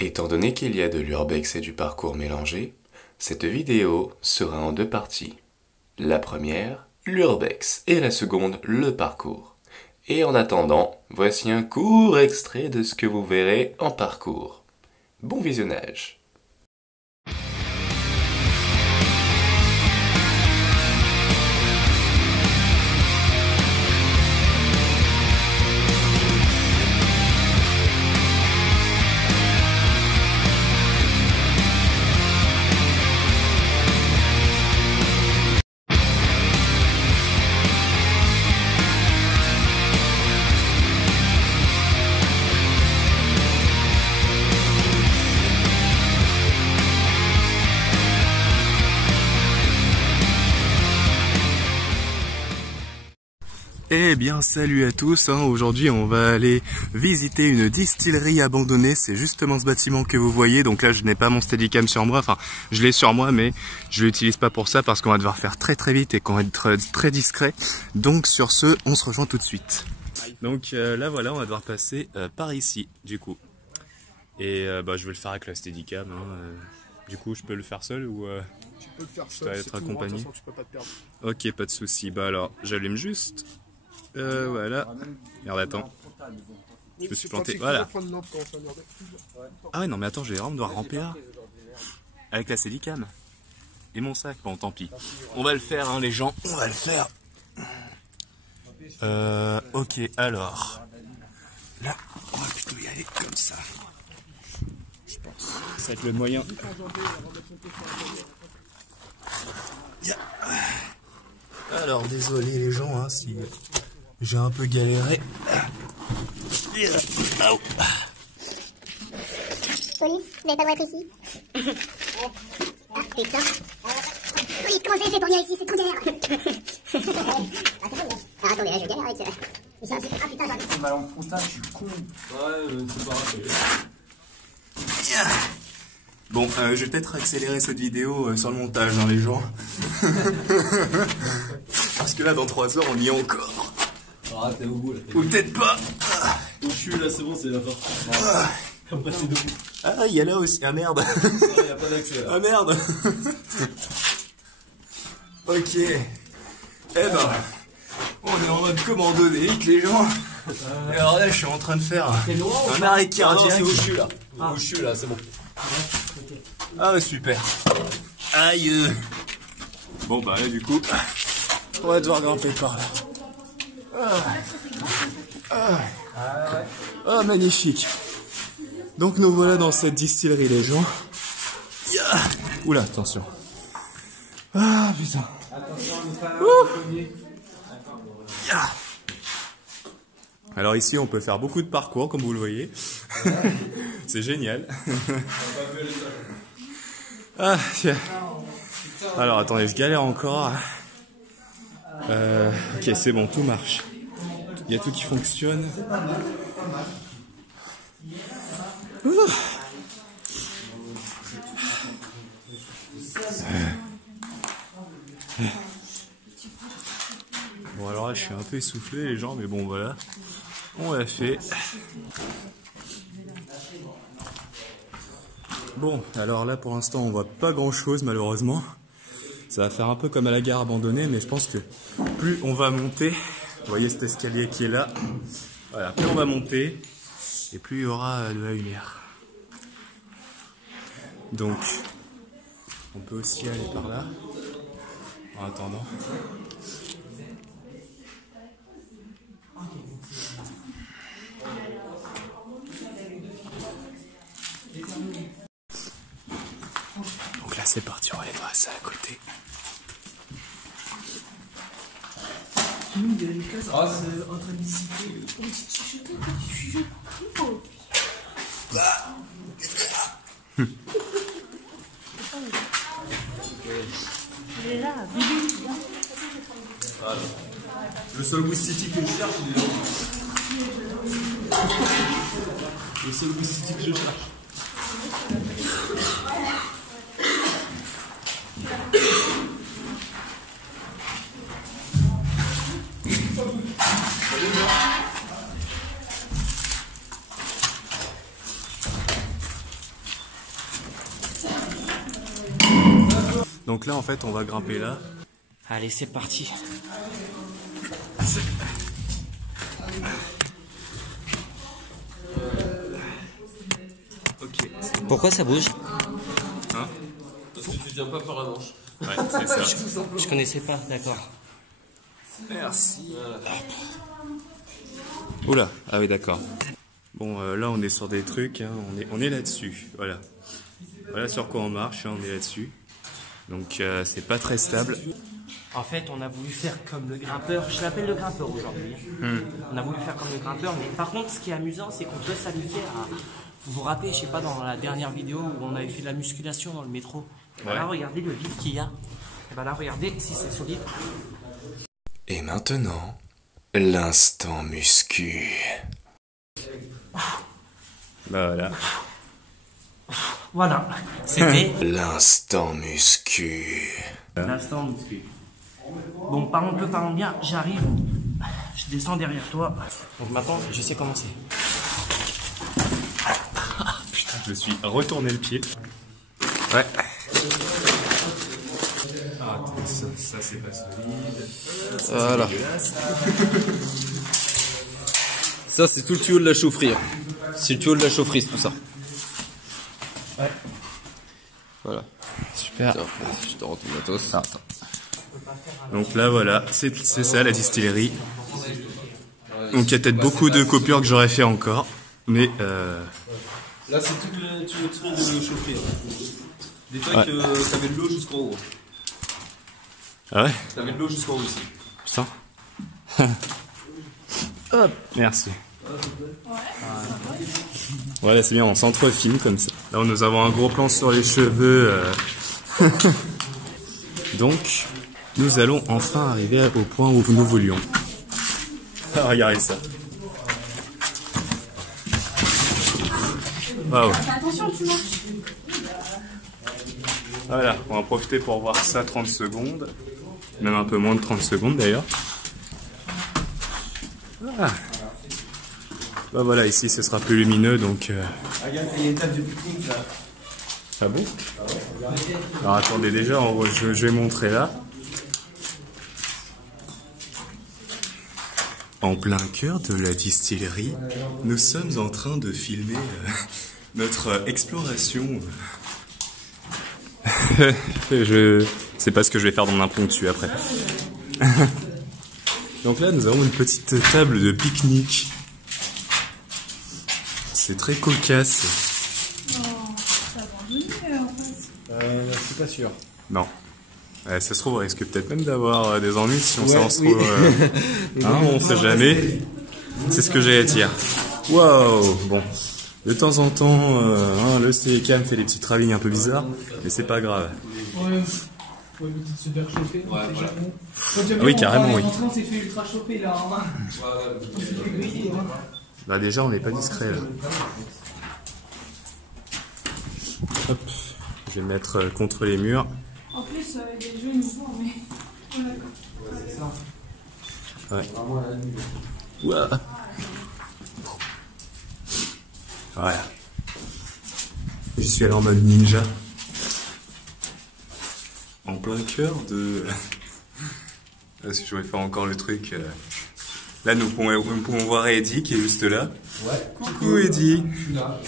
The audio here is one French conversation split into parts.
Étant donné qu'il y a de l'urbex et du parcours mélangé, cette vidéo sera en deux parties. La première, l'urbex, et la seconde, le parcours. Et en attendant, voici un court extrait de ce que vous verrez en parcours. Bon visionnage. Eh bien salut à tous, aujourd'hui on va aller visiter une distillerie abandonnée, c'est justement ce bâtiment que vous voyez, donc là je n'ai pas mon Steadicam sur moi, enfin je l'ai sur moi mais je l'utilise pas pour ça parce qu'on va devoir faire très vite et qu'on va être très discret, donc sur ce on se rejoint tout de suite. Donc là voilà, on va devoir passer par ici du coup, et je vais le faire avec la Steadicam, du coup je peux le faire seul ou... Tu peux le faire seul, être accompagné. Tu peux pas te perdre. Ok, pas de souci. Bah alors, j'allume juste. Voilà. Merde, attends. Je me suis planté. Voilà. Ah ouais, non, mais attends, je vais vraiment devoir ramper là. Avec la Steadicam. Et mon sac. Bon, tant pis. On va le faire, hein, les gens. On va le faire. Ok, alors. Là, on va plutôt y aller comme ça. Je pense. Ça va être le moyen. Alors désolé les gens si j'ai un peu galéré. Police, vous n'avez pas le droit d'être ici. Ah putain. Police, comment j'ai fait pour venir ici, c'est trop galère. Ah attendez, là je galère avec ça. Ah putain, C'est mal en frontal, je suis con. Ouais, c'est pas grave. Bon, je vais peut-être accélérer cette vidéo sur le montage, les gens. Parce que là, dans 3 heures, on y est encore. Ah, t'es au bout là. Ou peut-être pas. Je suis là, c'est bon, c'est la fin. Après, c'est debout. Ah, il y a là aussi. Ah merde. Il n'y a pas d'accès là. Ah merde. Ok. Eh ben, on est en mode commando d'élite, les gens. Et alors là, je suis en train de faire un arrêt cardiaque. C'est où je suis là. Où je suis là, c'est bon. Ah ouais, super. Aïe. Bon bah là du coup, on va devoir grimper par là. Ah magnifique. Donc nous voilà dans cette distillerie les gens. Oula, attention. Ah putain. Alors ici on peut faire beaucoup de parcours comme vous le voyez. C'est génial. Ah, tiens. Alors attendez, je galère encore. Ok, c'est bon, tout marche. Il y a tout qui fonctionne. Bon alors là je suis un peu essoufflé les gens, mais bon voilà. On l'a fait. Bon, alors là pour l'instant on voit pas grand chose malheureusement. Ça va faire un peu comme à la gare abandonnée, mais je pense que plus on va monter, vous voyez cet escalier qui est là, voilà, plus on va monter et plus il y aura de la lumière. Donc on peut aussi aller par là en attendant. Donc là c'est parti, on va aller voir ça à côté. Ah, c'est en train de discuter. Le seul Wistiti que je cherche, il est là. Le seul Wistiti que je cherche. Donc là, en fait, on va grimper là. Allez, c'est parti. Ok. Pourquoi ça bouge? Hein? Parce que tu viens pas par la manche. Ouais, c'est ça. Je connaissais pas, d'accord. Merci. Oula, ah oui, d'accord. Bon, là, on est sur des trucs, hein. On est là-dessus, voilà. Voilà sur quoi on marche, hein, on est là-dessus. Donc, c'est pas très stable. En fait, on a voulu faire comme le grimpeur. Je l'appelle le grimpeur aujourd'hui. On a voulu faire comme le grimpeur, mais par contre, ce qui est amusant, c'est qu'on peut s'amuser à... Vous vous rappelez, je sais pas, dans la dernière vidéo où on avait fait de la musculation dans le métro. Ouais. Là, regardez le vide qu'il y a. Et ben là, regardez si c'est solide. Et maintenant, l'instant muscu. Bah voilà. Voilà, c'était L'instant muscu. l'instant muscu. Bon, parlons bien, j'arrive. Je descends derrière toi. Donc maintenant, je sais comment c'est. Putain, je me suis retourné le pied. Ouais. Ah, attends, ça c'est pas solide. Ça, Voilà. dégueulasse. Ça, c'est tout le tuyau de la chaufferie. C'est le tuyau de la chaufferie, c'est tout ça. Ouais. Voilà. Super. Tiens, je te rends ton matos. Donc là, voilà, c'est ça la distillerie. Donc il y a peut-être beaucoup de coupures que j'aurais fait encore. Mais Là, c'est toute la tuyauterie de chaufferie. Dis-toi Ouais. que t'avais de l'eau jusqu'en haut. ah ouais, T'avais de l'eau jusqu'en haut ici. putain. Hop, merci. Voilà, c'est bien, on s'entrefilme comme ça. Là, nous avons un gros plan sur les cheveux. Donc, nous allons enfin arriver au point où nous voulions. Ah, regardez ça. Waouh. Attention, tu marches. Voilà, on va en profiter pour voir ça 30 secondes. Même un peu moins de 30 secondes d'ailleurs. Ah. Bah voilà, ici ce sera plus lumineux donc... Regarde, il y a une table de pique-nique là. Ah bon? Alors attendez, déjà je vais montrer là. En plein cœur de la distillerie, nous sommes en train de filmer notre exploration. Je sais pas ce que je vais faire dans l'impromptu après. Donc là, nous avons une petite table de pique-nique. C'est très cocasse. Je suis pas sûr. Non. Ça se trouve, on risque peut-être même d'avoir des ennuis si on s'en se trouve. Hein, on sait jamais. C'est ce que j'ai à dire. Waouh. Bon. De temps en temps, le CECAM fait des petits travelling un peu bizarres, mais c'est pas grave. Ouais, peut-être se faire chauffer. Oui, carrément, oui. On s'est fait ultra chauffer là. On s'est fait griller. Bah déjà, on n'est pas discret là. Hop. Je vais me mettre contre les murs. En plus, il y a des jeux mouvements, mais. Ouais. Ouah. Voilà. Je suis allé en mode ninja. En plein cœur de... Si je vais faire encore le truc... Là, nous pouvons voir Eddie qui est juste là. Ouais. Coucou Eddie. Je suis là.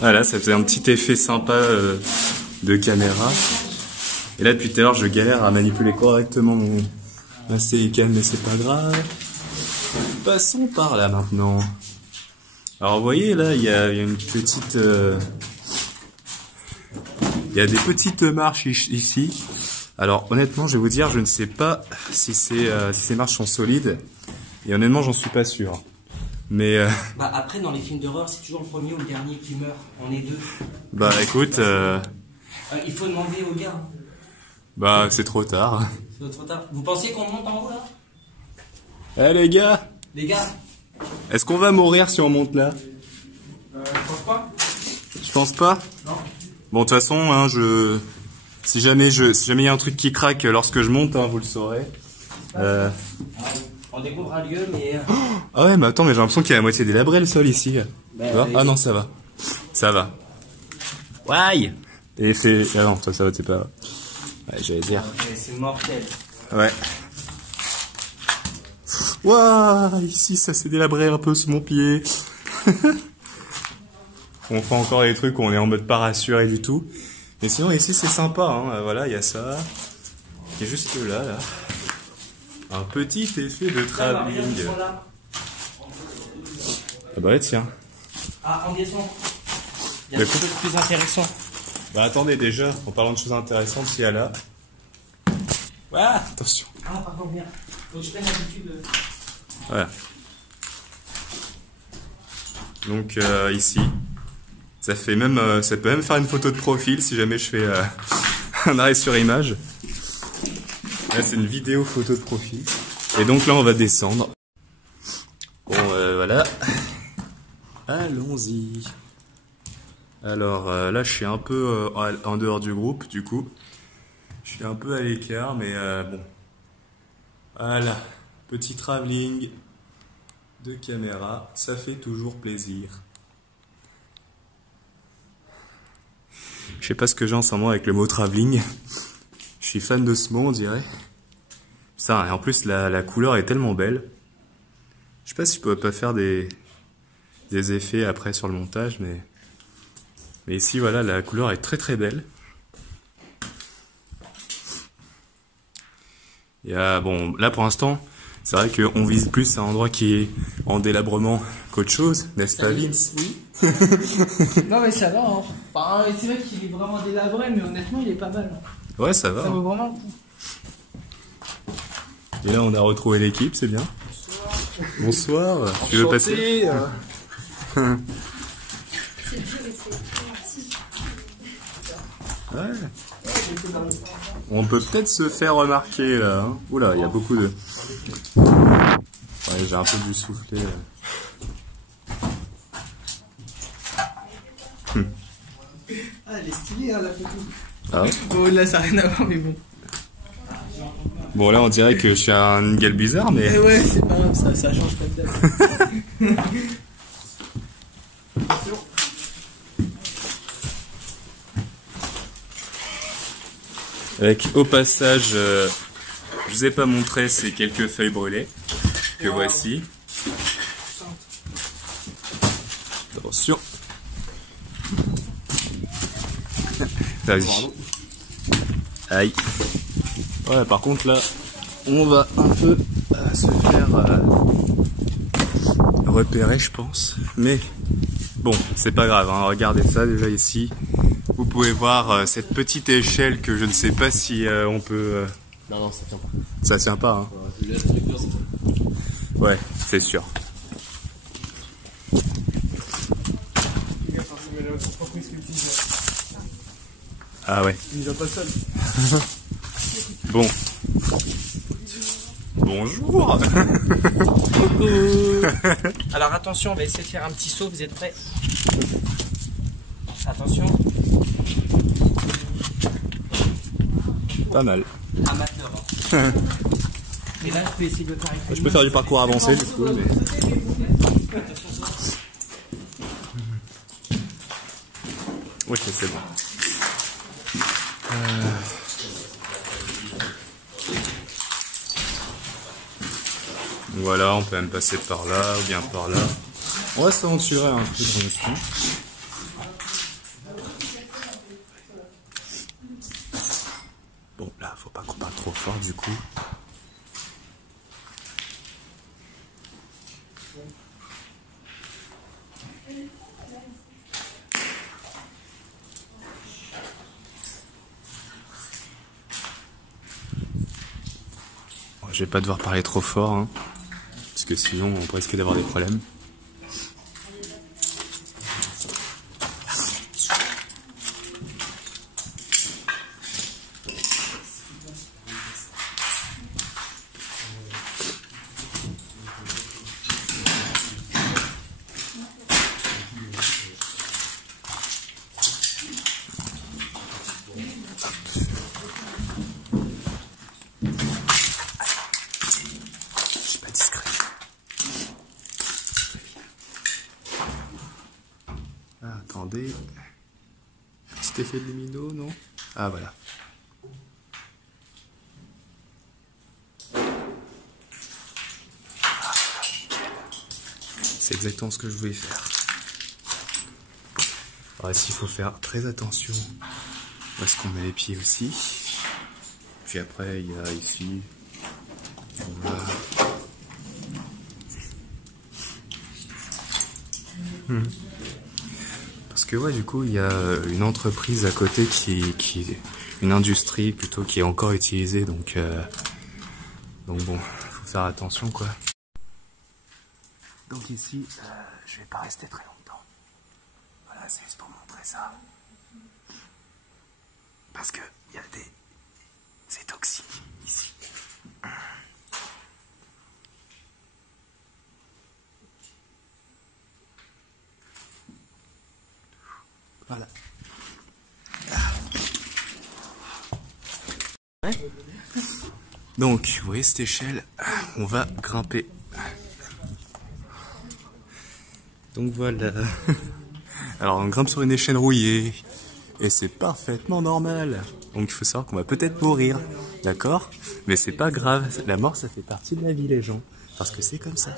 Voilà, ça faisait un petit effet sympa de caméra. Et là, depuis tout à l'heure, je galère à manipuler correctement ma Cécam, mais c'est pas grave. Passons par là maintenant. Alors, vous voyez, là, il y a une petite... Il y a des petites marches ici. Alors, honnêtement, je vais vous dire, je ne sais pas si ces marches sont solides. Et honnêtement, j'en suis pas sûr. Mais... Bah après, dans les films d'horreur, c'est toujours le premier ou le dernier qui meurt. On est deux. Bah, écoute... Il faut demander aux gars. Bah, c'est trop tard. C'est trop tard. Vous pensiez qu'on monte en haut là? Eh les gars, Les gars, est-ce qu'on va mourir si on monte là? Je pense pas. Je pense pas. Non. Bon, de toute façon, hein, si jamais il y a un truc qui craque lorsque je monte, hein, vous le saurez. on découvre un lieu, mais... Ah ouais, mais attends, mais j'ai l'impression qu'il y a la moitié délabré le sol ici. Bah, Tu vois ah non, ça va. Ça va. Ouais. Et fait... Ah non, toi ça va, t'es pas... Ouais, j'allais dire. Mais c'est mortel. Ouais. Waouh, ici ça s'est délabré un peu sous mon pied. On fait encore des trucs où on est en mode pas rassuré du tout. Mais sinon ici c'est sympa, hein. Voilà, il y a ça. Qui est juste là. Un petit effet de travelling. Ah bah tiens. Ah, on descend. Il y a quelque chose de plus intéressant. Bah attendez déjà, en parlant de choses intéressantes, il y a là. Ah, attention. Ah, pardon, bien. Faut que je prenne l'habitude de... Voilà. Donc ici, ça fait même, ça peut même faire une photo de profil si jamais je fais un arrêt sur image. Là c'est une vidéo photo de profil. Et donc là on va descendre. Bon voilà. Allons-y. Alors là je suis un peu en dehors du groupe du coup. Je suis un peu à l'écart mais bon. Voilà. Petit travelling de caméra, ça fait toujours plaisir. Je sais pas ce que j'ai en ce moment avec le mot travelling. Je suis fan de ce mot, on dirait. Ça, et en plus la couleur est tellement belle. Je sais pas si je peux pas faire des effets après sur le montage, mais ici voilà, la couleur est très très belle. Il y a, bon, là pour l'instant, c'est vrai qu'on vise plus un endroit qui est en délabrement qu'autre chose, n'est-ce pas Vince? Oui. Non mais ça va, hein. Enfin, c'est vrai qu'il est vraiment délabré, mais honnêtement il est pas mal. Ouais, ça va. Ça vaut vraiment le coup. Et là, on a retrouvé l'équipe, c'est bien. Bonsoir. Tu veux passer? Ouais. On peut peut-être se faire remarquer là. Hein. Oula, il y a beaucoup de... Ouais, j'ai un peu dû souffler. Ah, elle est stylée hein, la photo. Ah ouais. Bon, là ça n'a rien à voir, mais bon. Bon, là, on dirait que je suis un gueule bizarre, mais... Eh ouais, c'est pas grave, ça change pas de date. Avec, au passage, je vous ai pas montré ces quelques feuilles brûlées que voici. Attention. Vas-y. Aïe. Ouais, par contre là, on va un peu se faire repérer, je pense. Mais bon, c'est pas grave. Hein. Regardez ça déjà ici. Vous pouvez voir cette petite échelle que je ne sais pas si on peut... Non, ça tient pas. Ça tient pas, hein. Ouais, c'est sûr. Ah ouais. Il va pas seul. Bon. Bonjour. Coucou. Alors attention, on va essayer de faire un petit saut, vous êtes prêts? Attention. Pas mal. Amateur. Hein. Et là, je peux essayer de le faire avec Je peux faire du parcours avancé du coup. Mais... Oui, c'est bon. Voilà, on peut même passer par là ou bien par là. On va s'aventurer un peu dans notre coin. Bon, là, faut pas qu'on parle trop fort du coup. Je vais pas devoir parler trop fort, hein, parce que sinon on risque d'avoir des problèmes. Attendez. Petit effet de lumineux, non? Ah voilà. c'est exactement ce que je voulais faire. Alors ici, il faut faire très attention où est-ce qu'on met les pieds aussi. Puis après, il y a ici... Parce que ouais, du coup, il y a une entreprise à côté qui une industrie plutôt qui est encore utilisée, donc bon, faut faire attention quoi. Donc ici, je vais pas rester très longtemps. Voilà, c'est juste pour montrer ça. Parce que il y a des... c'est toxique ici. Voilà. Donc, vous voyez cette échelle, on va grimper. Donc voilà. Alors on grimpe sur une échelle rouillée. Et c'est parfaitement normal. Donc il faut savoir qu'on va peut-être mourir. D'accord? Mais c'est pas grave. La mort, ça fait partie de la vie, les gens. Parce que c'est comme ça.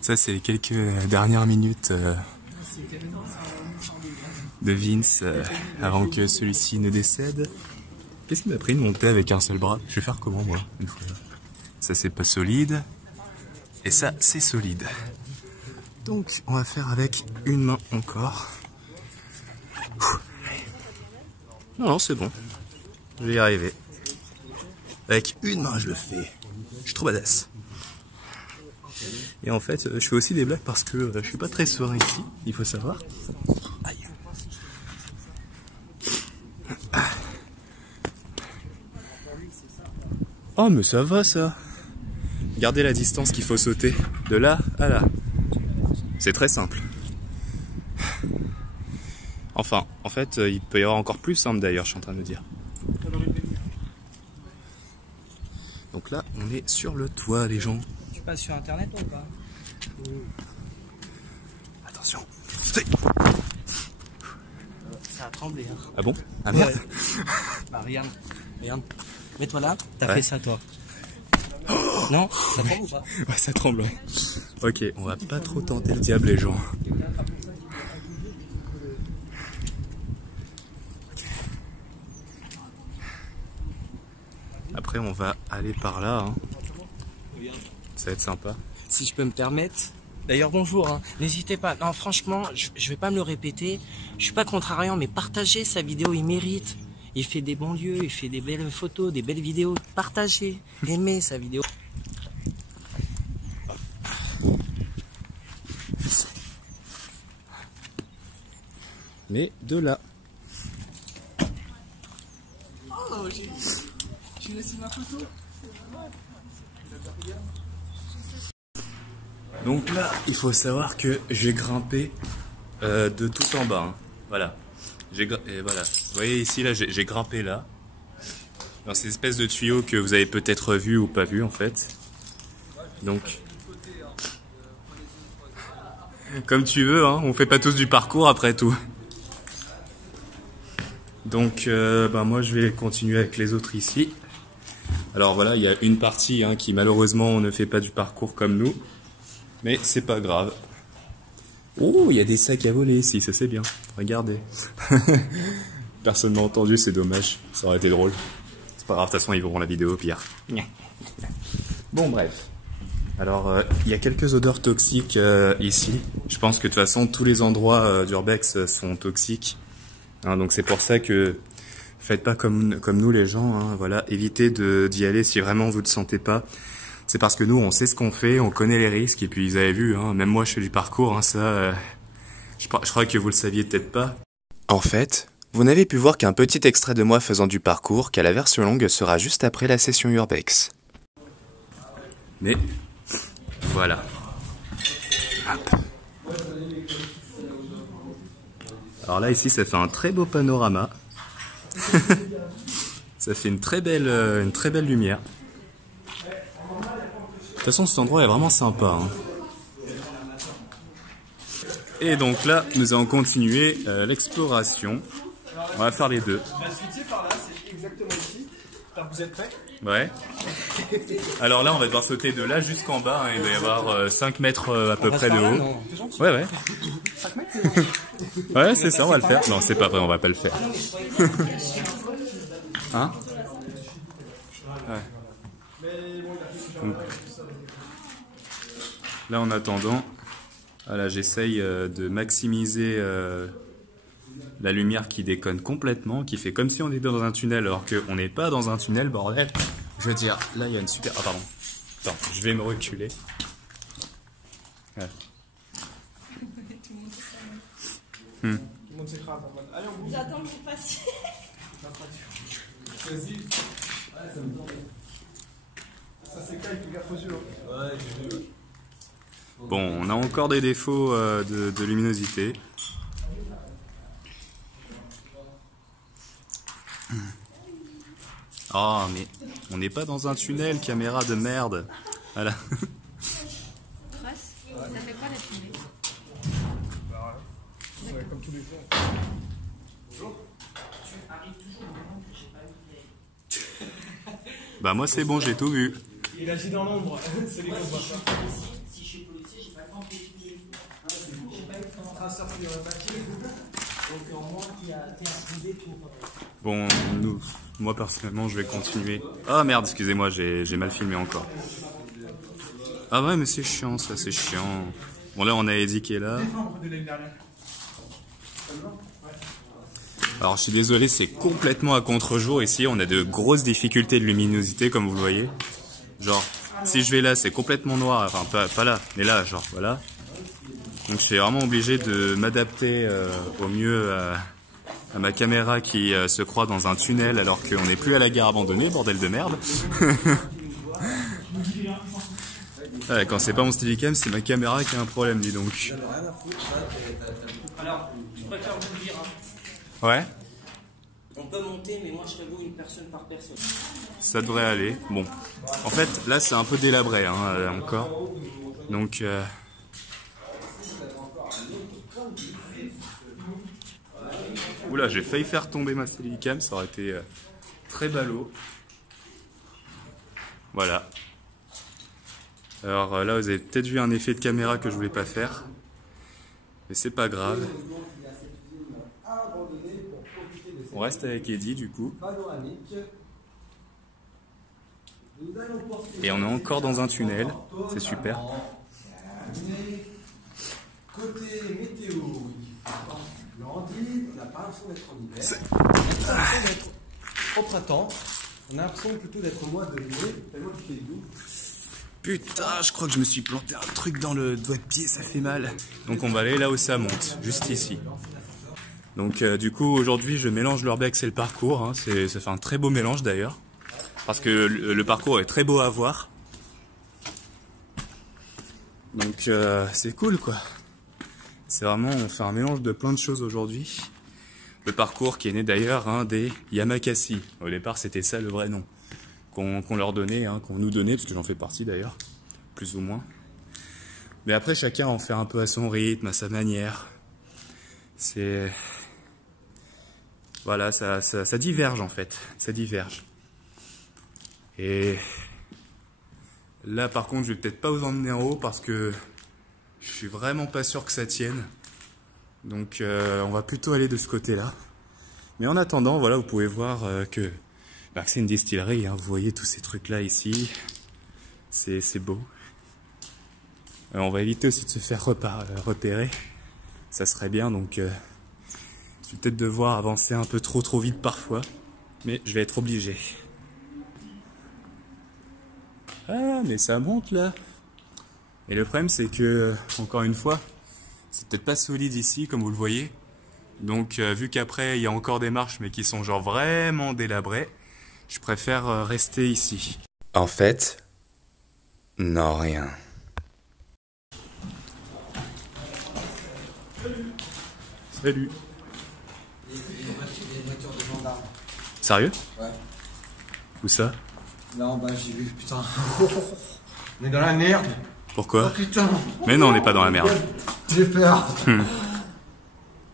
Ça, c'est les quelques dernières minutes de Vince avant que celui-ci ne décède. Qu'est-ce qui m'a pris de monter avec un seul bras? Je vais faire comment, moi, une fois? Ça, c'est pas solide. Et ça, c'est solide. Donc, on va faire avec une main encore. Non, c'est bon. Je vais y arriver. Avec une main, je le fais. Je suis trop badass. Et en fait, je fais aussi des blagues parce que je suis pas très serein ici, il faut savoir. Aïe. Oh, mais ça va, ça. Regardez la distance qu'il faut sauter. De là à là. C'est très simple. Enfin, en fait, il peut y avoir encore plus simple d'ailleurs, je suis en train de me dire. Donc là, on est sur le toit, les gens. Tu passes sur internet ou pas? Attention. Ça a tremblé. Hein. Ah bon? Ah merde. Ouais. Bah, regarde. Mets-toi là, t'as Ouais. fait ça toi. Non? Ça tremble ou pas? Ouais, ça tremble, ouais. Ok, on va pas trop tenter le diable, les gens. Après, on va aller par là. Hein. Ça va être sympa. Si je peux me permettre. D'ailleurs, bonjour, hein. N'hésitez pas. Non, franchement, je vais pas me le répéter. Je suis pas contrariant, mais partagez sa vidéo, il mérite. Il fait des bons lieux, il fait des belles photos, des belles vidéos. Partagez, aimez sa vidéo. Mais de là. Oh, j'ai laissé ma photo. Donc là, il faut savoir que j'ai grimpé de tout en bas. Hein. Voilà. Et voilà. Vous voyez ici, là, j'ai grimpé là. Dans ces espèces de tuyaux que vous avez peut-être vu ou pas vu en fait. Donc, comme tu veux, hein, on fait pas tous du parcours après tout. Donc, moi je vais continuer avec les autres ici. Alors voilà, il y a une partie hein, qui malheureusement ne fait pas du parcours comme nous. Mais c'est pas grave. Oh, il y a des sacs à voler ici, ça c'est bien. Regardez. Personne n'a entendu, c'est dommage. Ça aurait été drôle. C'est pas grave, de toute façon ils verront la vidéo au pire. Bon bref. Alors, il y a quelques odeurs toxiques ici. Je pense que de toute façon tous les endroits d'Urbex sont toxiques. Hein, donc c'est pour ça que faites pas comme nous les gens. Hein, voilà, évitez d'y aller si vraiment vous ne sentez pas. C'est parce que nous, on sait ce qu'on fait, on connaît les risques, et puis vous avez vu, hein, même moi je fais du parcours, hein, ça, je crois que vous le saviez peut-être pas. En fait, vous n'avez pu voir qu'un petit extrait de moi faisant du parcours, car la version longue sera juste après la session Urbex. Mais, voilà. Hop. Alors là, ici, ça fait un très beau panorama. Ça fait une très belle lumière. De toute façon, cet endroit est vraiment sympa. Hein. Et donc là, nous allons continuer l'exploration. On va faire les deux. Vous êtes prêts? Ouais. Alors là, on va devoir sauter de là jusqu'en bas. Hein. Il doit y avoir 5 mètres à peu près de haut. Ouais, ouais. 5 mètres, c'est bon. Ouais, c'est ça, on va le faire. Non, c'est pas vrai, on va pas le faire. Hein? Ouais. Donc, là, en attendant, voilà, j'essaye de maximiser la lumière qui déconne complètement, qui fait comme si on était dans un tunnel, alors qu'on n'est pas dans un tunnel, bordel. Je veux dire, là, il y a une super... Ah, pardon. Attends, je vais me reculer. Ouais. Tout le monde s'écrase en mode. Allez, on bouge. J'attends que vous passiez. Vas-y. Ouais, ça me tombe. Ça s'écaille, fais gaffe aux yeux. Ouais, j'ai vu. Bon, on a encore des défauts de luminosité. Oh, mais on n'est pas dans un tunnel, caméra de merde. Voilà. Trace, ça fait quoi la fumée? Ouais, comme tous les jours. Bah moi c'est bon, j'ai tout vu. Il agit dans l'ombre. C'est les combats. Si je suis policier, j'ai pas le temps de l'étudier. J'ai pas eu le temps de traceur qui aurait battu. Donc moi qui a été impliqué tout. Bon, moi personnellement je vais continuer. Ah merde, excusez-moi, j'ai mal filmé encore. Ah ouais mais c'est chiant ça, c'est chiant. Bon là on a Eddie qui est là. Alors je suis désolé, c'est complètement à contre-jour ici, on a de grosses difficultés de luminosité comme vous le voyez. Genre, si je vais là c'est complètement noir, enfin pas là, mais là genre voilà. Donc je suis vraiment obligé de m'adapter au mieux à ma caméra qui se croit dans un tunnel alors qu'on n'est plus à la gare abandonnée, bordel de merde. Ouais, quand c'est pas mon Steadicam, c'est ma caméra qui a un problème, dis donc. Alors, je préfère vous le dire. Hein. Ouais, On peut monter, mais moi je prévois une personne par personne. ça devrait aller. Bon, en fait, là c'est un peu délabré hein, encore. Donc... Oula, j'ai failli faire tomber ma Steadicam, ça aurait été très ballot. Voilà. Alors là, vous avez peut-être vu un effet de caméra que je voulais pas faire. Mais c'est pas grave. On reste avec Eddie du coup. Et on est encore dans un tunnel, c'est super. Côté météo, lundi, on n'a pas l'impression d'être en hiver. On a l'impression d'être au printemps. On a l'impression plutôt d'être au mois de mai, tellement qu'il fait doux. Putain, je crois que je me suis planté un truc dans le doigt de pied, ça fait mal. Donc on va aller là où ça monte, juste ici. Donc du coup aujourd'hui je mélange l'urbex et le parcours, hein. Ça fait un très beau mélange d'ailleurs. Parce que le parcours est très beau à voir. Donc c'est cool quoi. C'est vraiment, on fait un mélange de plein de choses aujourd'hui. Le parcours qui est né d'ailleurs hein, des Yamakasi. Au départ c'était ça le vrai nom. Qu'on leur donnait, hein, qu'on nous donnait, parce que j'en fais partie d'ailleurs, plus ou moins. Mais après chacun en fait un peu à son rythme, à sa manière. C'est... Voilà, ça diverge en fait, ça diverge. Et là par contre je vais peut-être pas vous emmener en haut parce que je suis vraiment pas sûr que ça tienne. Donc on va plutôt aller de ce côté-là. Mais en attendant, voilà, vous pouvez voir que c'est une distillerie, hein. Vous voyez tous ces trucs-là ici. C'est beau. On va éviter aussi de se faire repérer. Ça serait bien, donc je vais peut-être devoir avancer un peu trop vite parfois. Mais je vais être obligé. Ah, mais ça monte là. Et le problème, c'est que, encore une fois, c'est peut-être pas solide ici, comme vous le voyez. Donc, vu qu'après, il y a encore des marches, mais qui sont genre vraiment délabrées, je préfère rester ici. En fait, non, rien. Salut. Des voitures de gendarmes. Sérieux? Ouais. Où ça? Là en bas, j'ai vu, putain. On est dans la merde. Pourquoi? Oh putain. Mais non, on n'est pas dans la merde. J'ai peur.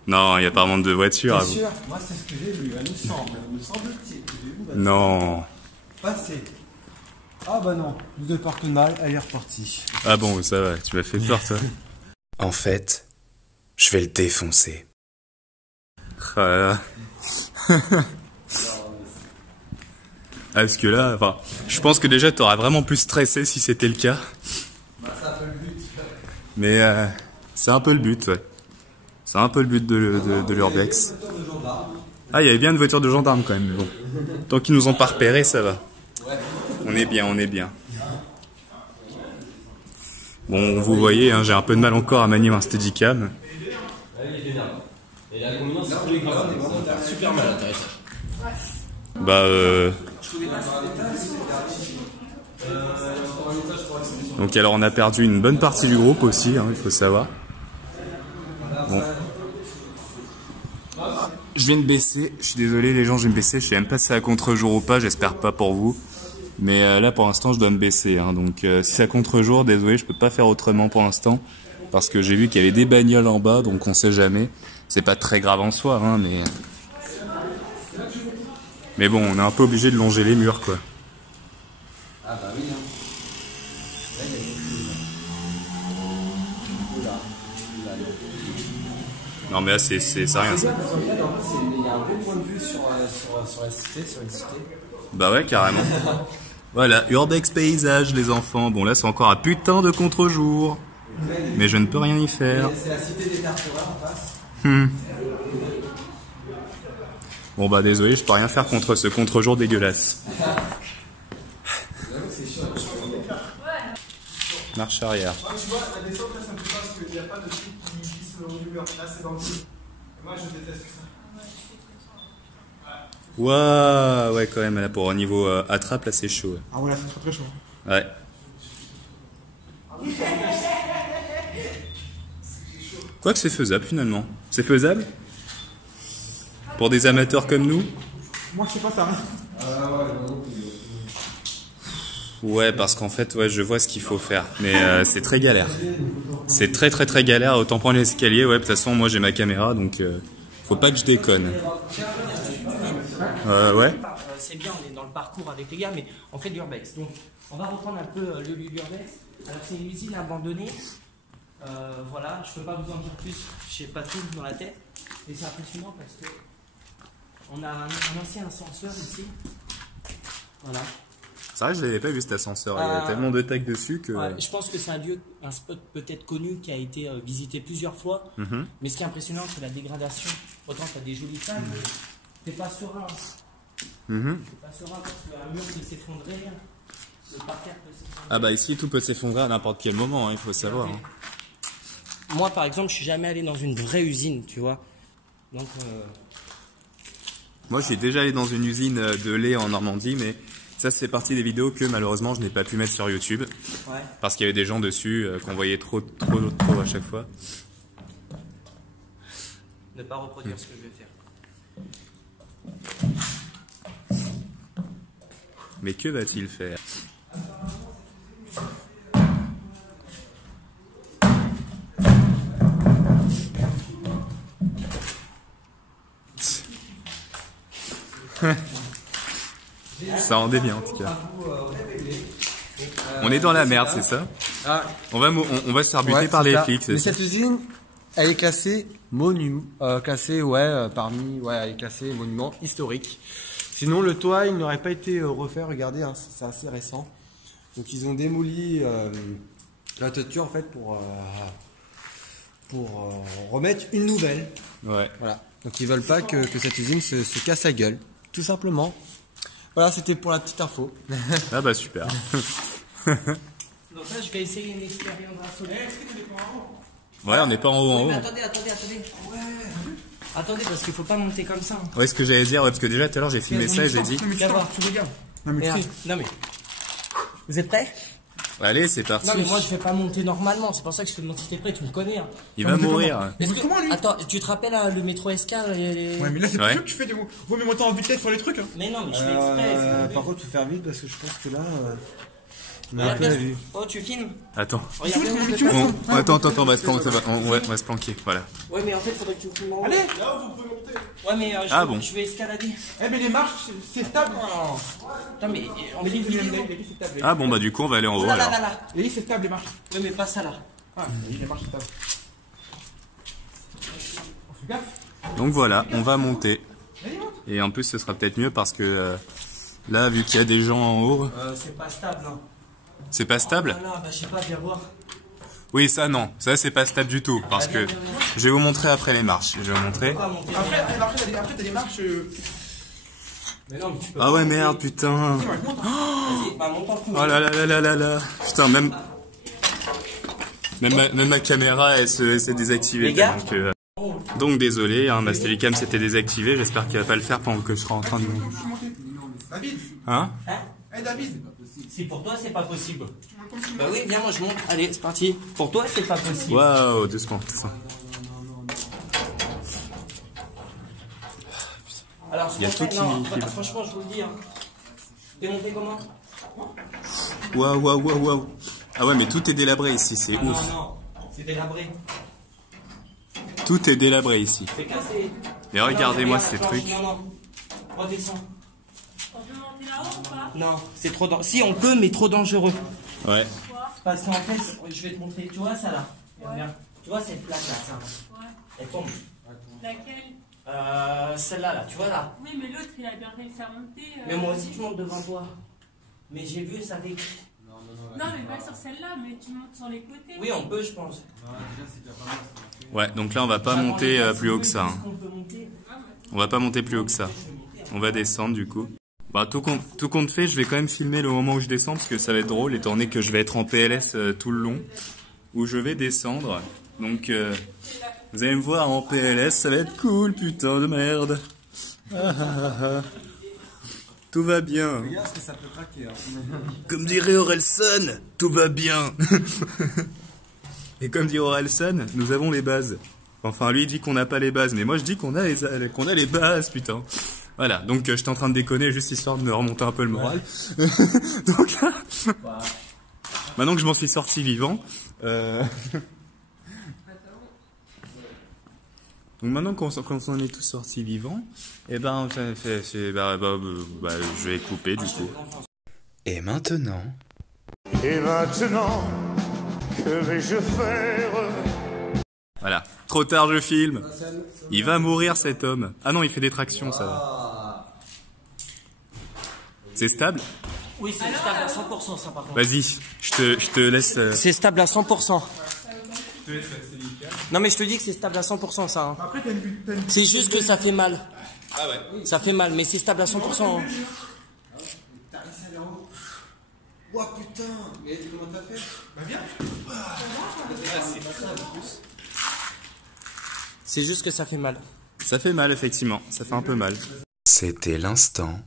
Non, il n'y a pas vraiment de voiture à T'es vous. sûr? Moi, c'est ce que j'ai vu, elle me semble. Me semble-t-il que j'ai vu. Non. Passer. Ah bah non, vous avez peur que de mal, elle est repartie. Ah bon, ça va, tu m'as fait peur toi. En fait, je vais le défoncer. Ah là là. Ah, parce que là, enfin, je pense que déjà t'aurais vraiment plus stressé si c'était le cas. Bah c'est un peu le but. Mais c'est un peu le but, ouais. C'est un peu le but de l'urbex. Ah, il y avait bien une voiture de gendarme quand même, mais bon. Tant qu'ils nous ont pas repérés, ça va. On est bien, on est bien. Bon, vous voyez, hein, j'ai un peu de mal encore à manier un Steadicam. Et la combinaison, c'est tous les gars, super mal intéressant. Bah donc alors on a perdu une bonne partie du groupe aussi, hein, il faut savoir. Bon. Je viens de baisser, je suis désolé les gens, je vais me baisser, je sais même pas si c'est à contre-jour ou pas, j'espère pas pour vous. Mais là pour l'instant je dois me baisser, hein, donc si c'est à contre-jour, désolé, je peux pas faire autrement pour l'instant. Parce que j'ai vu qu'il y avait des bagnoles en bas, donc on sait jamais. C'est pas très grave en soi, hein, mais bon, on est un peu obligé de longer les murs, quoi. Ah bah oui, hein. Là, il y a des... Non mais là c'est rien ça. Il y a un beau point de vue sur la cité, sur une cité. Bah ouais, carrément. Voilà, Urbex paysage les enfants. Bon là c'est encore un putain de contre-jour. Mais je ne peux rien y faire. C'est la cité des Tarturins en face. Bon bah désolé, je peux rien faire contre ce contre-jour dégueulasse. Marche arrière. Tu vois, la descente là ça me fait pas parce qu'il n'y a pas de truc qui glisse le long du mur. Là c'est dans le mur. Moi je déteste ça. Ouah, ouais quand même, là pour un niveau attrape, là c'est chaud. Ah ouais, là c'est très chaud. Ouais. Quoique c'est faisable finalement. C'est faisable? Pour des amateurs comme nous? Moi je sais pas ça. Ouais, parce qu'en fait, ouais, je vois ce qu'il faut faire. Mais c'est très galère. C'est très très très galère. Autant prendre l'escalier. Ouais, de toute façon, moi j'ai ma caméra, donc faut pas que je déconne. Ouais. C'est bien, on est dans le parcours avec les gars, mais on fait de l'urbex. Donc, on va reprendre un peu le l'urbex. Alors, c'est une usine abandonnée. Voilà, je peux pas vous en dire plus, je sais pas tout dans la tête. Mais c'est impressionnant parce que on a un ancien ascenseur ici. Voilà. C'est vrai, je l'avais pas vu cet ascenseur. Il y a tellement de tags dessus que. Ouais, je pense que c'est un spot peut-être connu qui a été visité plusieurs fois. Mais ce qui est impressionnant, c'est la dégradation. Autant tu as des jolies tags, mais t'es pas serein. T'es pas serein parce qu'un mur peut s'effondrer, le parterre peut s'effondrer. Ah bah ici, tout peut s'effondrer à n'importe quel moment, hein, il faut savoir. Hein. Moi, par exemple, je suis jamais allé dans une vraie usine, tu vois. Donc. Moi, j'ai déjà allé dans une usine de lait en Normandie, mais ça, c'est partie des vidéos que malheureusement, je n'ai pas pu mettre sur YouTube. Ouais. Parce qu'il y avait des gens dessus qu'on voyait trop à chaque fois. Ne pas reproduire ce que je vais faire. Mais que va-t-il faire? Ça rendait bien en tout cas. On est dans la merde, c'est ça? On va se faire buter par les flics. Mais cette usine, elle est classée monument, elle est classée monument historique. Sinon, le toit, il n'aurait pas été refait. Regardez, hein, c'est assez récent. Donc, ils ont démoli la toiture en fait pour remettre une nouvelle. Ouais. Voilà. Donc, ils veulent pas que cette usine se casse la gueule, tout simplement. Voilà, c'était pour la petite info. Ah bah super. Donc là, je vais essayer une expérience solaire. Est-ce que tu es pas en haut? Ouais, on n'est pas en haut en haut. Attendez. Ouais. Attendez, parce qu'il faut pas monter comme ça. Ouais, ce que j'allais dire, ouais, parce que déjà tout à l'heure j'ai filmé ça et j'ai dit. Viens voir, tu regardes. Non mais vous êtes prêts? Allez, c'est parti. Non mais moi je vais pas monter normalement, c'est pour ça que je te demande si t'es prêt, tu me connais. Hein. Il va mourir. Comment lui? Attends, tu te rappelles le métro SK Ouais, mais là c'est Ouais. plus que tu fais des. Vaut mieux monter en vitesse sur les trucs. Hein. Mais non, mais je fais exprès. Par contre, faut faire vite parce que je pense que là. Regarde pas bien. vu. Oh, tu filmes? Attends. Regarde bien. Attends, on va se planquer, voilà. Ouais, mais en fait, faudrait que tu me filmes en haut. Allez, là vous pouvez monter. Ouais, mais Ah bon. je vais escalader. Eh, mais les marches, c'est stable. Putain, mais on Les fait une lits, vidéo. c'est stable. Ah bon, bah du coup, on va aller en haut Là, là, alors. là, là. Les lits, c'est stable, les marches. Ouais, mais pas ça là. Ah, les marches, c'est stable. On fait gaffe. Donc voilà, on va monter. Et en plus, ce sera peut-être mieux parce que là, vu qu'il y a des gens en haut, C'est pas stable, hein. c'est pas stable. Voilà, bah je sais pas, viens voir. Oui, ça non, ça c'est pas stable du tout parce que je vais vous montrer après les marches. Je vais vous montrer. Après, t'as des marches. Mais non, mais tu peux. Ah ouais, merde, putain. Vas-y, bah monte en fond. Oh là là là là là là. Putain, même ma caméra, elle s'est désactivée. Les gars. Donc désolé, hein, ma Steadicam s'était désactivée. J'espère qu'elle va pas le faire pendant que je serai en train de monter. David. Hein? Eh, David. Si pour toi c'est pas possible. Bah oui, viens, moi je monte. Allez, c'est parti. Pour toi c'est pas possible. Waouh, doucement, doucement. Alors, Il y a tout qui vibre. franchement, je vous le dis. Hein. T'es monté comment? Waouh, waouh, waouh, waouh. Ah ouais, mais tout est délabré ici, c'est Ah, ouf. non, c'est délabré. Tout est délabré ici. C'est cassé. Et regardez-moi Non, ces regarde, trucs. Non. Redescends. On peut monter là-haut ou pas? Non, c'est trop dangereux. Si, on peut, mais trop dangereux. Ouais. Parce qu'en fait, je vais te montrer. Tu vois ça là? Regarde. Tu vois cette plaque là, ça? Ouais. Elle tombe. Laquelle? Celle-là, là, tu vois là? Oui, mais l'autre, il a bien réussi à monter. Mais moi aussi, je monte devant toi. Mais j'ai vu, ça fait. Non, mais pas sur celle-là, mais tu montes sur les côtés. Oui, on peut, je pense. Ouais, donc là on va pas monter plus haut que ça. Hein. On va pas monter plus haut que ça. On va descendre du coup. Bah tout compte fait, je vais quand même filmer le moment où je descends parce que ça va être drôle étant donné que je vais être en PLS tout le long. Où je vais descendre. Donc vous allez me voir en PLS, ça va être cool, putain de merde. Tout va bien. Regarde ce que ça peut craquer. Hein. Comme dirait Orelsan, tout va bien. Et comme dit Orelsan, nous avons les bases. Enfin, lui il dit qu'on n'a pas les bases, mais moi je dis qu'on a les bases, putain. Voilà, donc j'étais en train de déconner juste histoire de me remonter un peu le moral. Donc là, maintenant que je m'en suis sorti vivant, donc maintenant quand on est tous sortis vivants, eh ben, je vais couper du coup. Et maintenant, que vais-je faire? Voilà, trop tard je filme. Il va mourir cet homme. Ah non, il fait des tractions, ça va. C'est stable? Oui, c'est stable à 100% ça par contre. Vas-y, je te laisse. C'est stable à 100%. Non mais je te dis que c'est stable à 100% ça. Hein. Après, t'as une C'est juste que ça fait mal. Ah ouais. Ça fait mal, mais c'est stable à 100%. Hein. Ouah putain. Mais comment t'as fait? Bah, viens. C'est juste que ça fait mal. Ça fait mal, effectivement. Ça fait un peu mal. c'était l'instant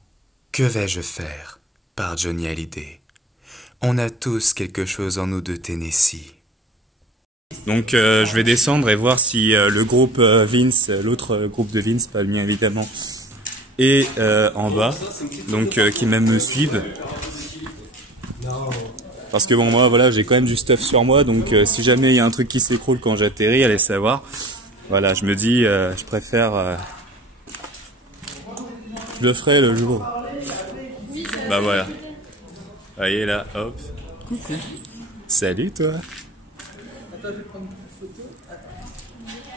Que vais-je faire par Johnny Hallyday. On a tous quelque chose en nous de Tennessee. Donc je vais descendre et voir si le groupe Vince, l'autre groupe de Vince, pas le mien évidemment, est en bas. Donc qui même me suivent. Parce que bon moi voilà j'ai quand même du stuff sur moi donc si jamais il y a un truc qui s'écroule quand j'atterris, allez savoir. Voilà je me dis je préfère je le ferai le jour. Bah voilà. Voyez là, hop. Coucou. Salut toi.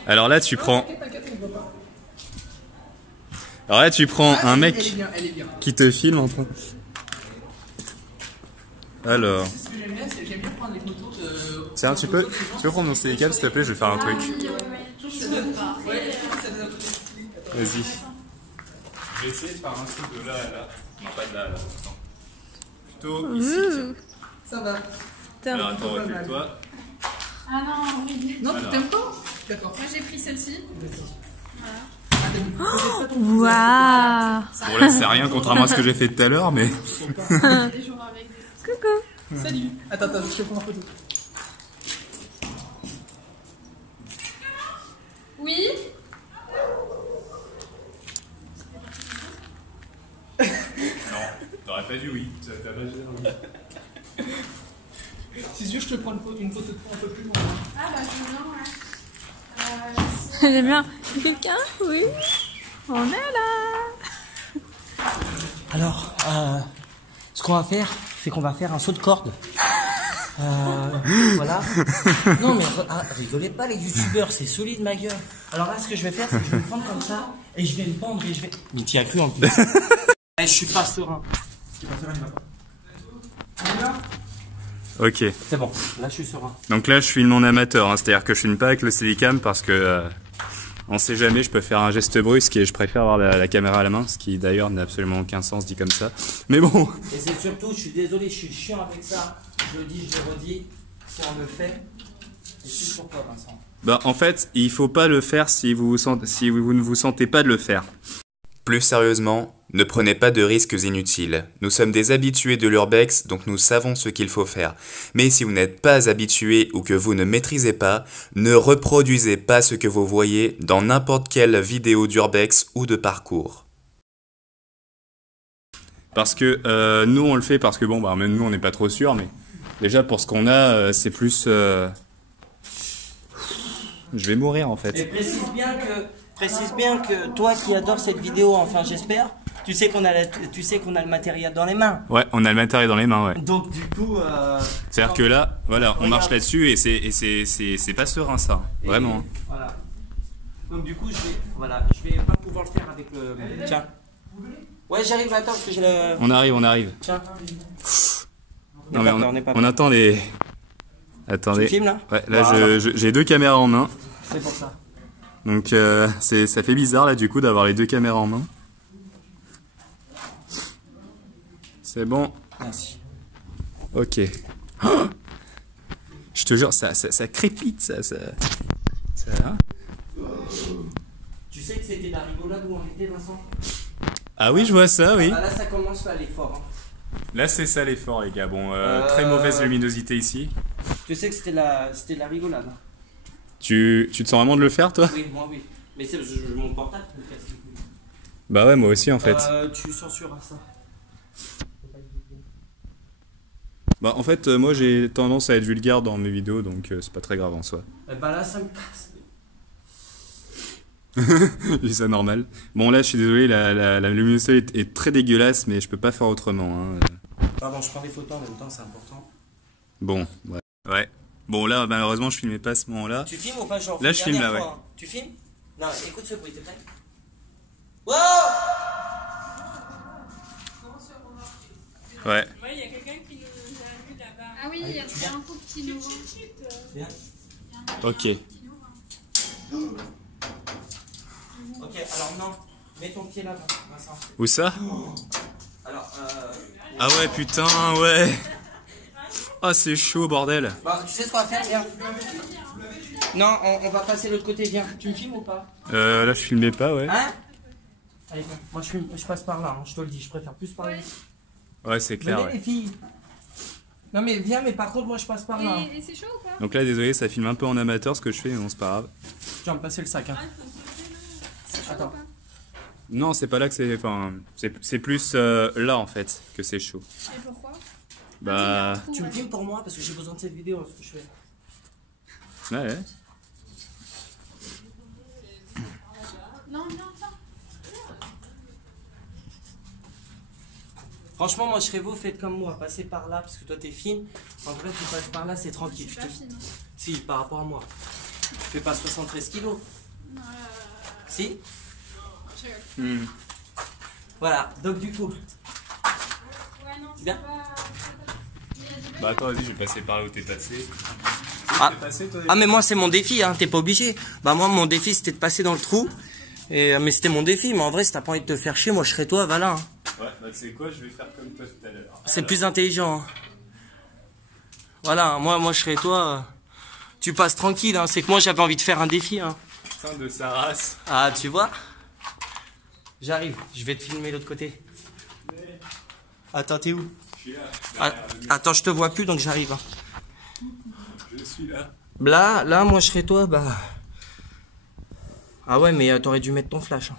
Alors là tu prends. Alors là tu prends un mec qui te filme en train. Alors. Tiens, tu peux prendre mon Steadicam s'il te plaît, je vais faire un truc. Vas-y. Je vais essayer de faire un truc de là à là. Non, pas de là à là. Non. Plutôt ici. Ça va. Alors attends, recule-toi. Ah non, oui. Non, tu t'aimes pas? D'accord. Moi j'ai pris celle-ci. Waouh. Bon là c'est rien contrairement à ce que j'ai fait tout à l'heure mais... Des jours avec des... Coucou. Salut. Attends, je te prends en photo. Oui. Non, t'aurais pas dit oui. T'as pas dit oui. si tu veux, je te prends une photo de toi un peu plus loin. Ah bah c'est bien, ouais. J'aime bien. Quelqu'un? Oui. On est là. Alors, ce qu'on va faire, c'est qu'on va faire un saut de corde. Voilà. Non mais rigolez pas les youtubeurs, c'est solide ma gueule. Alors là, ce que je vais faire, c'est que je vais me prendre comme ça et je vais me pendre et je vais. Mais tu y as cru en plus. Je suis pas serein. Ok. C'est bon, là je suis serein. Donc là, je filme en amateur, hein, c'est-à-dire que je filme pas avec le Steadicam parce que on sait jamais, je peux faire un geste brusque et je préfère avoir la caméra à la main, ce qui d'ailleurs n'a absolument aucun sens dit comme ça. Mais bon. Et c'est surtout, je suis désolé, je suis chiant avec ça. Je le dis, je le redis, si on le fait, c'est pour toi, Vincent. Bah en fait, il faut pas le faire si vous ne vous sentez pas de le faire. Plus sérieusement, ne prenez pas de risques inutiles. Nous sommes des habitués de l'urbex, donc nous savons ce qu'il faut faire. Mais si vous n'êtes pas habitué ou que vous ne maîtrisez pas, ne reproduisez pas ce que vous voyez dans n'importe quelle vidéo d'urbex ou de parcours. Parce que nous on le fait parce que bon bah même nous on n'est pas trop sûr, mais déjà pour ce qu'on a c'est plus je vais mourir en fait. Et précise bien que toi qui adores cette vidéo, enfin j'espère, tu sais qu'on a le matériel dans les mains. Ouais, on a le matériel dans les mains, ouais. Donc du coup c'est-à-dire que là, voilà, on marche là-dessus et c'est pas serein ça, vraiment. Voilà. Donc du coup je vais pas pouvoir le faire avec le. Tiens. Ouais, j'arrive, attends parce que j'ai le. On arrive. Tiens. Non mais on attend les. Attendez. Tu filmes là? Ouais, là j'ai deux caméras en main. C'est pour ça. Donc ça fait bizarre là du coup d'avoir les deux caméras en main. C'est bon. Merci. Ok. Oh, je te jure, ça crépite, ça. Hein. Tu sais que c'était la rigolade où on était, Vincent? Ah oui, je vois ça, oui. Ah, là, ça commence là l'effort. Hein. Là, c'est ça l'effort, les gars. Bon, très mauvaise luminosité ici. Tu sais que c'était la rigolade. Hein. Tu te sens vraiment de le faire, toi? Oui, moi, oui. Mais c'est mon portable me casse. Bah ouais, moi aussi, en fait. Tu censureras ça. Bah en fait, moi j'ai tendance à être vulgaire dans mes vidéos, donc c'est pas très grave en soi. Bah là, ça me casse. J'ai ça normal. Bon là, je suis désolé, la luminosité est très dégueulasse, mais je peux pas faire autrement. Hein. Pardon, je prends des photos en même temps, c'est important. Bon, ouais. Bon là, malheureusement, je filmais pas à ce moment-là. Tu filmes ou pas, genre? Là, je filme là, ouais. Hein. Tu filmes? Non, écoute ce bruit, t'es prêt? Wow! Ouais. Ouais, il y a quelqu'un qui nous a vu là-bas. Ah oui, il y a un coup qui nous voit. Viens. Ok. Ok, alors non. Mets ton pied là-bas, Vincent. Où ça? Alors, Ah ouais, putain, ouais. Ah, c'est chaud, bordel. Bah, tu sais ce qu'on va faire? Viens. Non, on va passer de l'autre côté, viens. Tu me filmes ou pas? Là, je filmais pas, ouais. Hein? Allez, viens. Moi, je passe par là, hein, je te le dis. Je préfère plus par là. Ouais, c'est clair, Venez, ouais. les filles. Non, mais viens, mais par contre, moi, je passe par là. Et c'est chaud ou pas? Donc là, désolé, ça filme un peu en amateur ce que je fais, mais bon, c'est pas grave. Tu vas me passer le sac, hein. Attends. Non, c'est pas là que c'est... Enfin, c'est plus là, en fait, que c'est chaud. Et pourquoi? Bah... Tu me filmes pour moi parce que j'ai besoin de cette vidéo, ce que je fais. Ouais. Non, viens, ça. Franchement, moi, je serais vous, faites comme moi. Passez par là, parce que toi, t'es fine. En vrai, tu passes par là, c'est tranquille. Je suis pas fine. Si, par rapport à moi. Tu fais pas 73 kilos. Non, Si. je rigole. Voilà, donc du coup. Ouais, non, c'est Bien. pas... Bah attends, vas-y, je vais passer par là où t'es passé. Ah, mais moi, c'est mon défi, hein. T'es pas obligé. Bah, moi, mon défi, c'était de passer dans le trou. Mais c'était mon défi. Mais en vrai, si t'as pas envie de te faire chier, moi, je serais toi, voilà. Hein. Ouais, bah tu sais quoi, je vais faire comme toi tout à l'heure. C'est plus intelligent. Hein. Voilà, moi, je serais toi. Tu passes tranquille, hein. C'est que moi, j'avais envie de faire un défi, hein. Putain de sa race. Ah, tu vois? J'arrive, je vais te filmer l'autre côté. Attends, t'es où? Je suis là. Attends, je te vois plus, donc j'arrive. Hein. Je suis là. Là, moi, je serais toi, bah... Ah ouais, mais t'aurais dû mettre ton flash. Hein.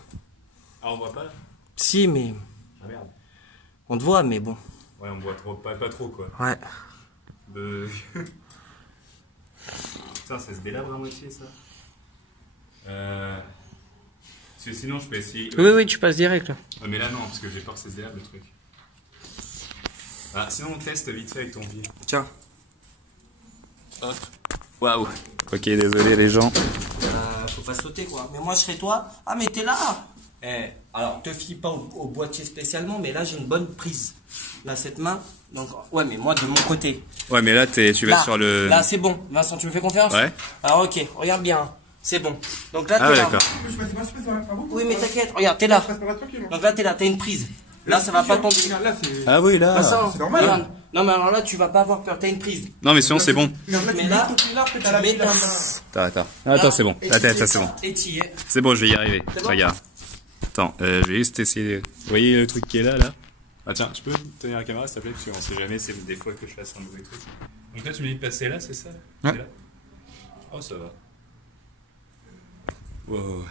Ah, on voit pas là? Si, mais... Ah merde. On te voit, mais bon. Ouais, on voit trop, pas trop quoi. Ouais. Putain, ça se délabre à moitié, ça. Parce que sinon, je peux essayer. Oui, tu passes direct là. Ouais, mais là, non, parce que j'ai peur que ça se délabre le truc. Ah, sinon, on teste vite fait avec ton pied. Tiens. Hop. Waouh. Ok, désolé les gens. Faut pas sauter quoi. Mais moi, je serais toi. Ah, mais t'es là. Alors, te fie pas au boîtier spécialement, mais là, j'ai une bonne prise. Là, cette main. Donc, ouais, mais moi, de mon côté. Ouais, mais là, tu vas sur le. Là, c'est bon. Vincent, tu me fais confiance? Ouais. Alors, ok, regarde bien. C'est bon. Donc là, Ah, t'es ouais, là. d'accord. Oui, mais t'inquiète. Regarde, t'es là. Donc là, t'es là. T'as une prise. Là, ça va pas tomber. Ah oui, là. Vincent, c'est normal. Regarde. Non, mais alors là, tu vas pas avoir peur. T'as une prise. Non, mais sinon, c'est bon. Mais là, tu mets ta main. Attends. Attends, c'est bon. Attends, c'est bon. Et t'y es. C'est bon, je vais y arriver. Regarde. Attends, je vais juste essayer. Vous voyez le truc qui est là? Ah tiens, tu peux tenir la caméra s'il te plaît, parce qu'on sait jamais, c'est des fois que je fasse un mauvais truc. Donc là, tu me dis de passer là, c'est ça? Ouais. Là. Oh, ça va. Wow.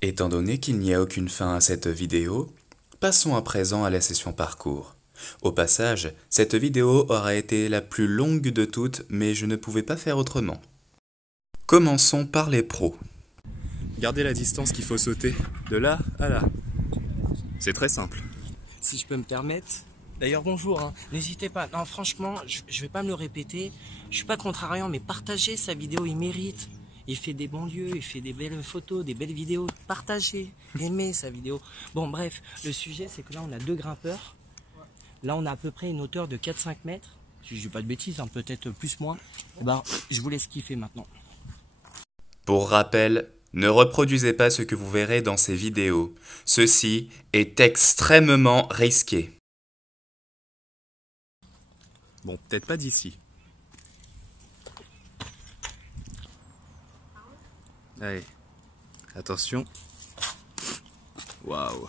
Étant donné qu'il n'y a aucune fin à cette vidéo, passons à présent à la session parcours. Au passage, cette vidéo aura été la plus longue de toutes, mais je ne pouvais pas faire autrement. Commençons par les pros. Regardez la distance qu'il faut sauter, de là à là. C'est très simple. Si je peux me permettre. D'ailleurs, bonjour, hein. N'hésitez pas. Non, franchement, je vais pas me le répéter. Je suis pas contrariant, mais partagez sa vidéo, il mérite. Il fait des bons lieux, il fait des belles photos, des belles vidéos. Partagez, aimez sa vidéo. Bon, bref, le sujet, c'est que là, on a 2 grimpeurs. Là, on a à peu près une hauteur de 4-5 mètres. Si je dis pas de bêtises, hein, peut-être plus, moins. Eh ben, je vous laisse kiffer maintenant. Pour rappel, ne reproduisez pas ce que vous verrez dans ces vidéos. Ceci est extrêmement risqué. Bon, peut-être pas d'ici. Allez, attention. Waouh.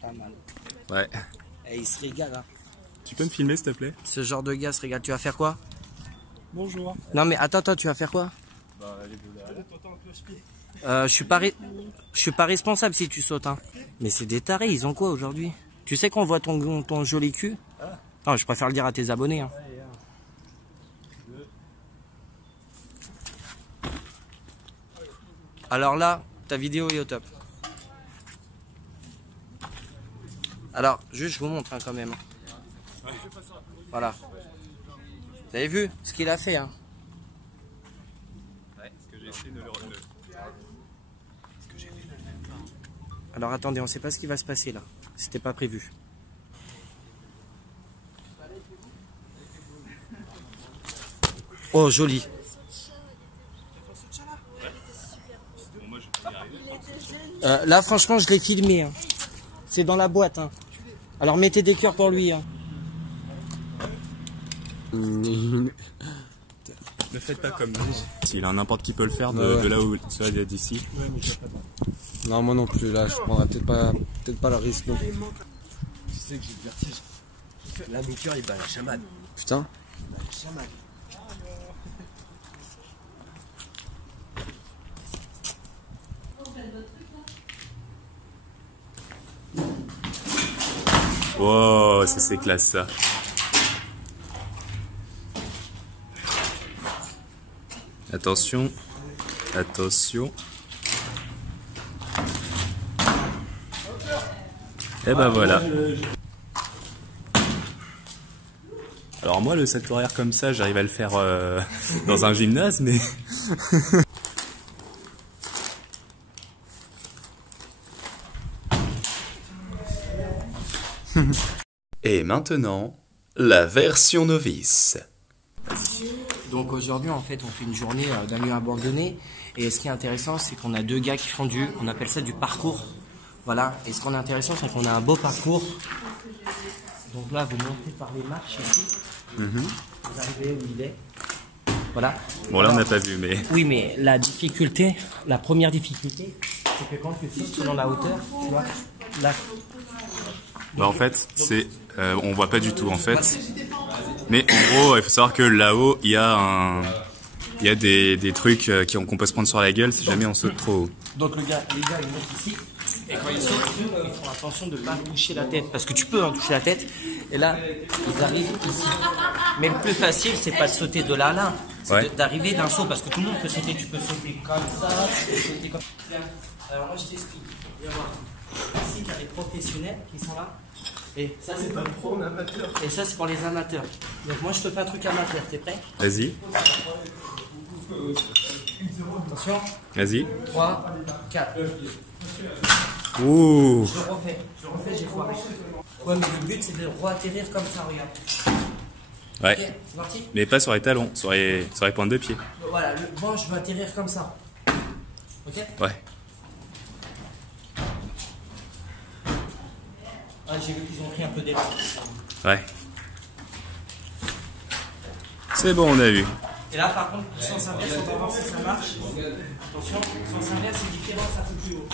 Pas mal. Ouais. Et il se régale, hein. Tu peux me filmer s'il te plaît? Ce genre de gars se régale. Tu vas faire quoi? Bonjour. Non mais attends, tu vas faire quoi? Je suis pas responsable si tu sautes, hein. Mais c'est des tarés, ils ont quoi aujourd'hui? Tu sais qu'on voit ton joli cul? Non, je préfère le dire à tes abonnés, hein. Alors là, ta vidéo est au top. Alors, juste je vous montre, hein, quand même. Voilà. Vous avez vu ce qu'il a fait, hein? Alors attendez, on sait pas ce qui va se passer là. C'était pas prévu. Oh, joli. Là, franchement, je l'ai filmé, hein. C'est dans la boîte, hein. Alors mettez des cœurs pour lui, hein. Ne faites pas comme nous. S'il a n'importe qui peut le faire de là où ça d'ici. Non, moi non plus, là, je prendrais peut-être pas le risque. Non. Tu sais que j'ai le vertige. Là, mon cœur, il bat la chamade. Putain. Il bat la chamade. Wow, c'est classe ça. Attention, attention. Et ben voilà. Alors moi le salto arrière comme ça, j'arrive à le faire dans un gymnase, mais... Et maintenant, la version novice. Donc aujourd'hui, en fait, on fait une journée d'un lieu abandonné. Et ce qui est intéressant, c'est qu'on a 2 gars qui font on appelle ça du parcours. Voilà. Et ce qu'on est intéressant, c'est qu'on a un beau parcours. Donc là, vous montez par les marches ici. Vous arrivez où il est. Voilà. Bon là, on n'a pas vu, mais... Oui, mais la difficulté, la première difficulté, c'est que quand tu sautes selon la hauteur, tu vois, là... Bah en fait, c'est... on voit pas du tout en fait. Mais en gros, il faut savoir que là-haut, il y a des trucs qu'on peut se prendre sur la gueule si jamais on saute trop haut. Donc les gars, ils montent ici. Et quand ils sautent, ils font attention de ne pas toucher la tête. Parce que tu peux toucher la tête. Et là, ils arrivent ici. Mais le plus facile, c'est pas de sauter de là à là. C'est d'arriver d'un saut. Parce que tout le monde peut sauter. Tu peux sauter comme ça, tu peux sauter comme ça. Alors moi, je t'explique. Viens voir. Ici, il y a les professionnels qui sont là. Et ça, c'est pas pro, on est amateur. Et ça, c'est pour les amateurs. Donc moi, je te fais un truc amateur. T'es prêt? Vas-y. Attention. Vas-y. 3, 4. Ouh. Je le refais, j'ai foiré. Ouais, mais le but c'est de re-atterrir comme ça, regarde. Ouais. Ok, c'est parti. Mais pas sur les talons, sur les pointes de pied. Voilà, bon, je veux atterrir comme ça. Ok? Ouais. Ah, j'ai vu qu'ils ont pris un peu d'élan. Ouais. C'est bon, on a vu. Et là, par contre, sens inverse, on va voir si ça marche. Attention, sens inverse, c'est différent, ça fait plus haut.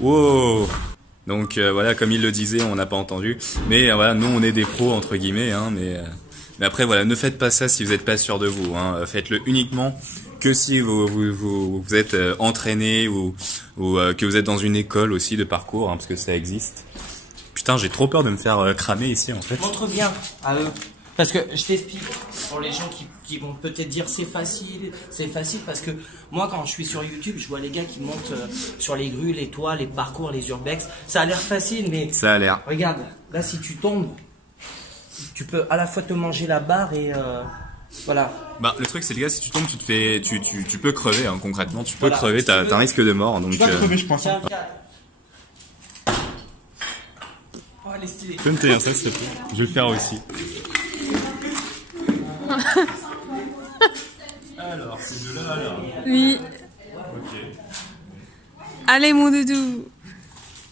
Wow. Donc voilà, comme il le disait, on n'a pas entendu. Mais voilà, nous on est des pros entre guillemets, hein, mais après voilà, ne faites pas ça si vous n'êtes pas sûr de vous. Hein. Faites-le uniquement que si vous êtes entraîné ou que vous êtes dans une école aussi de parcours, hein, parce que ça existe. Putain, j'ai trop peur de me faire cramer ici en fait. Montre bien à eux. Parce que je t'explique, pour les gens qui vont peut-être dire c'est facile parce que moi quand je suis sur YouTube, je vois les gars qui montent sur les grues, les toits, les parcours, les urbex. Ça a l'air facile, mais ça a l'air. Regarde, là si tu tombes, tu peux à la fois te manger la barre et voilà. Bah le truc c'est les gars, si tu tombes, tu peux crever hein, concrètement, tu peux crever, t'as un risque de mort. Donc, tu vas crever, je pense. Oh, elle est stylée. Tu peux me tenir ça s'il te plaît? Je vais le faire aussi. Alors, c'est de là à là. Oui. Ok. Allez, mon doudou.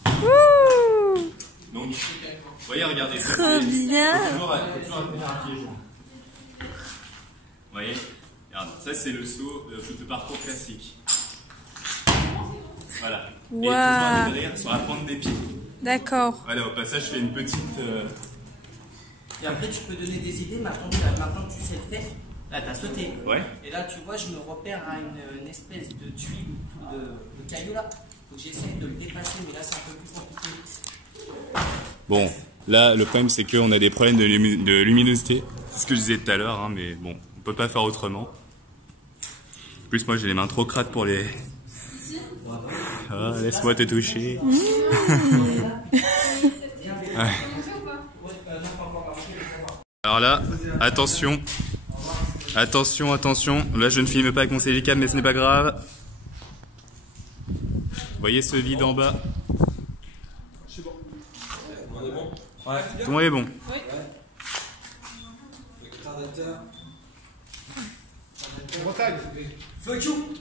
Wouh. Donc, vous voyez, regardez. Trop bien. Faut toujours appuyer un pied. Vous voyez? Regarde, ça c'est le saut de parcours classique. Voilà. Wow. Et toujours atterrir sur la pointe des pieds. D'accord. Voilà, au passage, je fais une petite... Et après, tu peux donner des idées. Maintenant que tu sais le faire, là, t'as sauté. Ouais. Et là, tu vois, je me repère à une espèce de tuile ou de caillou là. Faut que j'essaye de le dépasser, mais là, c'est un peu plus compliqué. Bon, là, le problème, c'est qu'on a des problèmes de luminosité. C'est ce que je disais tout à l'heure, hein, mais bon, on peut pas faire autrement. En plus, moi, j'ai les mains trop crades pour les... Ah, laisse-moi te toucher. Ouais. Alors là, attention. Attention, attention. Là, je ne filme pas avec mon Steadicam, mais ce n'est pas grave. Vous voyez ce vide en bas? C'est bon. On est bon? Ouais. Tout le monde est bon? Oui. Retardateur. Bretagne. Fuck you.